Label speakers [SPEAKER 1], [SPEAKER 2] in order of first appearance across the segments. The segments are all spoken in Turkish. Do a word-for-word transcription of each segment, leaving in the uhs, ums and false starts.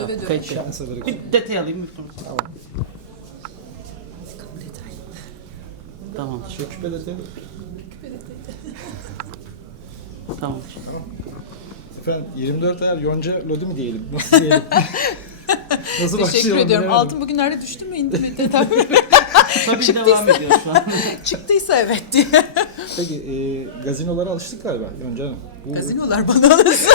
[SPEAKER 1] Tamam,
[SPEAKER 2] Döve döve.
[SPEAKER 1] kayıttayım.
[SPEAKER 3] Şansa bırak.
[SPEAKER 1] Bir detay alayım. Bir...
[SPEAKER 3] Tamam.
[SPEAKER 2] Detay.
[SPEAKER 1] Tamam.
[SPEAKER 3] Şu küpe detayı.
[SPEAKER 2] Küpe detayı.
[SPEAKER 1] Tamam.
[SPEAKER 3] Efendim yirmi dört ayar yonca lodi mi diyelim? Nasıl diyelim? Nasıl
[SPEAKER 2] Teşekkür
[SPEAKER 3] başlayalım
[SPEAKER 2] ediyorum.
[SPEAKER 3] bilemedim.
[SPEAKER 2] Altın bugünlerde düştü mü indi mi? Detay.
[SPEAKER 1] Tabii devam ediyor şu an.
[SPEAKER 2] Çıktıysa evet diye.
[SPEAKER 3] Peki e, gazinolara alıştık galiba Yonca Hanım. Bu,
[SPEAKER 2] Gazinolar bana alırsa.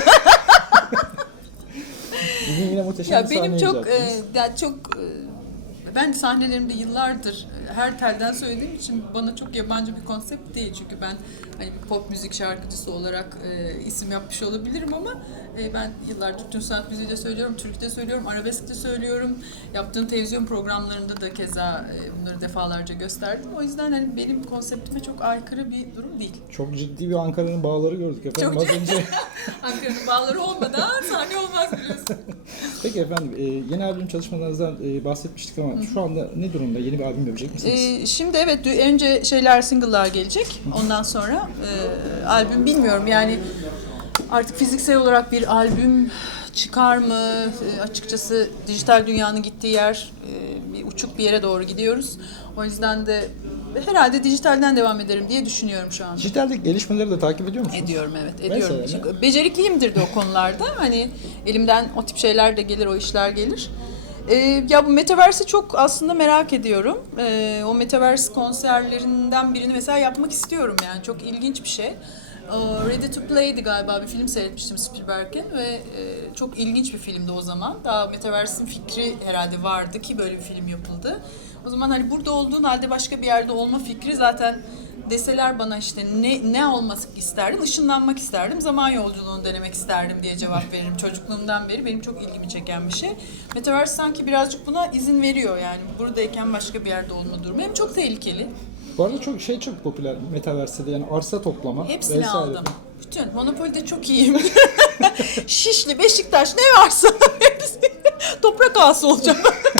[SPEAKER 3] Bugün yine muhteşem
[SPEAKER 2] Ya
[SPEAKER 3] bir
[SPEAKER 2] benim
[SPEAKER 3] sahne
[SPEAKER 2] çok
[SPEAKER 3] imza
[SPEAKER 2] e,
[SPEAKER 3] attınız.
[SPEAKER 2] ya çok e, ben sahnelerimde yıllardır e, her telden söylediğim için bana çok yabancı bir konsept değil. Çünkü ben hani bir pop müzik şarkıcısı olarak e, isim yapmış olabilirim ama e, ben yıllardır tüm sanat müziği de söylüyorum, türküde söylüyorum, arabeskte söylüyorum. Yaptığım televizyon programlarında da keza e, bunları defalarca gösterdim. O yüzden hani benim konseptime çok aykırı bir durum değil.
[SPEAKER 3] Çok ciddi bir Ankara'nın bağları gördük efendim
[SPEAKER 2] Çok-
[SPEAKER 3] az önce.
[SPEAKER 2] Ankara'nın bağları olmadan sahne olmaz biliyorsun.
[SPEAKER 3] Peki efendim e, yeni albüm çalışmalarınızdan e, bahsetmiştik ama şu anda ne durumda? Yeni bir albüm yapacak mısınız?
[SPEAKER 2] Ee, şimdi evet önce şeyler single'lar gelecek. Ondan sonra e, albüm bilmiyorum yani artık fiziksel olarak bir albüm çıkar mı? E, açıkçası dijital dünyanın gittiği yer e, bir uçuk bir yere doğru gidiyoruz. O yüzden de herhalde dijitalden devam ederim diye düşünüyorum şu anda.
[SPEAKER 3] Dijitaldeki gelişmeleri de takip ediyor musunuz?
[SPEAKER 2] Ediyorum evet ediyorum.
[SPEAKER 3] Mesela
[SPEAKER 2] Çünkü becerikliyimdir de o konularda. Hani elimden o tip şeyler de gelir, o işler gelir. Ee, ya bu Metaverse'i çok aslında merak ediyorum. Ee, o Metaverse konserlerinden birini mesela yapmak istiyorum yani. Çok ilginç bir şey. Ee, Ready to Play'di galiba bir film seyretmiştim Spielberg'in ve e, çok ilginç bir filmdi o zaman. Daha Metaverse'in fikri herhalde vardı ki böyle bir film yapıldı. O zaman hani burada olduğun halde başka bir yerde olma fikri zaten deseler bana işte ne ne olmak isterdim? Işınlanmak isterdim. Zaman yolculuğunu denemek isterdim diye cevap veririm. Çocukluğumdan beri benim çok ilgimi çeken bir şey. Metaverse sanki birazcık buna izin veriyor yani. Buradayken başka bir yerde olma durumu. Hem çok tehlikeli.
[SPEAKER 3] Bu arada çok şey çok popüler Metaverse'de yani arsa toplama
[SPEAKER 2] Hepsini
[SPEAKER 3] vesaire.
[SPEAKER 2] aldım. Bütün. Monopoly'de çok iyiyim. Şişli, Beşiktaş ne varsa hepsi. Toprak ağası olacağım.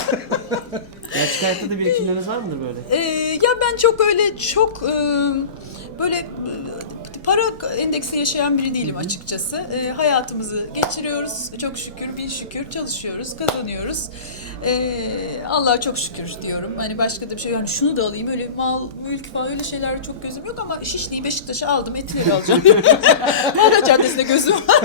[SPEAKER 1] Gerçek hayatta da birikimleriniz var mıdır böyle?
[SPEAKER 2] Ee, ya ben çok öyle çok e, böyle e, para endeksi yaşayan biri değilim açıkçası. E, hayatımızı geçiriyoruz. Çok şükür, bin şükür çalışıyoruz, kazanıyoruz. E, Allah'a çok şükür diyorum. Hani başka da bir şey yani şunu da alayım öyle mal, mülk falan öyle şeylerde çok gözüm yok ama Şişli'yi Beşiktaş'a aldım, Etileri alacağım. Bağdat Caddesi'ne gözüm var.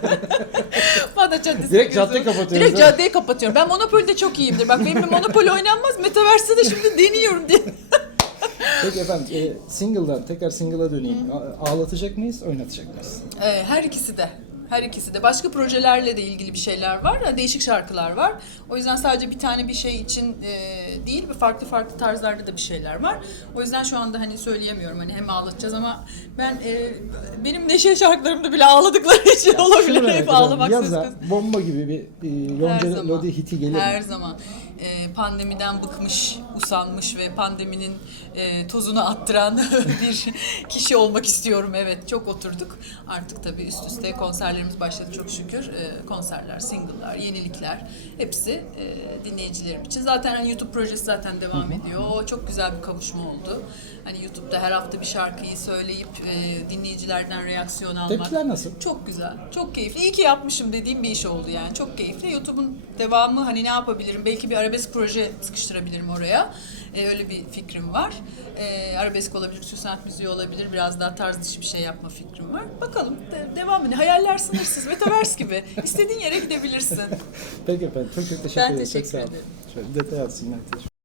[SPEAKER 2] Bağdat Caddesi'ne
[SPEAKER 3] Direkt
[SPEAKER 2] gözüm
[SPEAKER 3] cadde
[SPEAKER 2] var.
[SPEAKER 3] kapatıyoruz,
[SPEAKER 2] Direkt
[SPEAKER 3] değil mi?
[SPEAKER 2] caddeyi kapatıyorum. Ben Monopoly'de çok iyiyimdir. Bak benimle Monopoly oynanmaz. Metaverse'de de şimdi deniyorum diye.
[SPEAKER 3] Peki efendim e, single'dan tekrar single'a döneyim. A- Ağlatacak mıyız, oynatacak mıyız?
[SPEAKER 2] Ee, her ikisi de. Her ikisi de. Başka projelerle de ilgili bir şeyler var. Yani değişik şarkılar var. O yüzden sadece bir tane bir şey için e, değil, farklı farklı tarzlarda da bir şeyler var. O yüzden şu anda hani söyleyemiyorum hani hem ağlatacağız ama ben e, benim neşe şarkılarımda bile ağladıkları için olabilir
[SPEAKER 3] Şunu merak
[SPEAKER 2] hep
[SPEAKER 3] ediyorum,
[SPEAKER 2] ağlamak söz
[SPEAKER 3] Yaza
[SPEAKER 2] konusu.
[SPEAKER 3] bomba gibi bir e,
[SPEAKER 2] Her
[SPEAKER 3] Yonca
[SPEAKER 2] zaman.
[SPEAKER 3] Lodi hiti gelir
[SPEAKER 2] Her
[SPEAKER 3] mi?
[SPEAKER 2] zaman. Ee, pandemiden bıkmış, usanmış ve pandeminin e, tozunu attıran bir kişi olmak istiyorum. Evet, çok oturduk. Artık tabii üst üste konserlerimiz başladı çok şükür. Ee, konserler, single'lar, yenilikler hepsi e, dinleyicilerim için. Zaten hani YouTube projesi zaten devam ediyor. O çok güzel bir kavuşma oldu. Hani YouTube'da her hafta bir şarkıyı söyleyip e, dinleyicilerden reaksiyon almak.
[SPEAKER 3] Tepkiler nasıl?
[SPEAKER 2] Çok güzel, çok keyifli. İyi ki yapmışım dediğim bir iş oldu yani. Çok keyifli. YouTube'un devamı hani ne yapabilirim? Belki bir arabesk proje sıkıştırabilirim oraya. Ee, öyle bir fikrim var. Ee, arabesk olabilir, Türk sanat müziği olabilir. Biraz daha tarz dışı bir şey yapma fikrim var. Bakalım, de- devam edin. Hayaller sınırsız, Metaverse gibi. İstediğin yere gidebilirsin.
[SPEAKER 3] Peki efendim çok çok teşekkür
[SPEAKER 2] Ben
[SPEAKER 3] ederim. Çok
[SPEAKER 2] teşekkür
[SPEAKER 3] sağ olun.
[SPEAKER 2] ederim.
[SPEAKER 3] Şöyle detay atsınlar.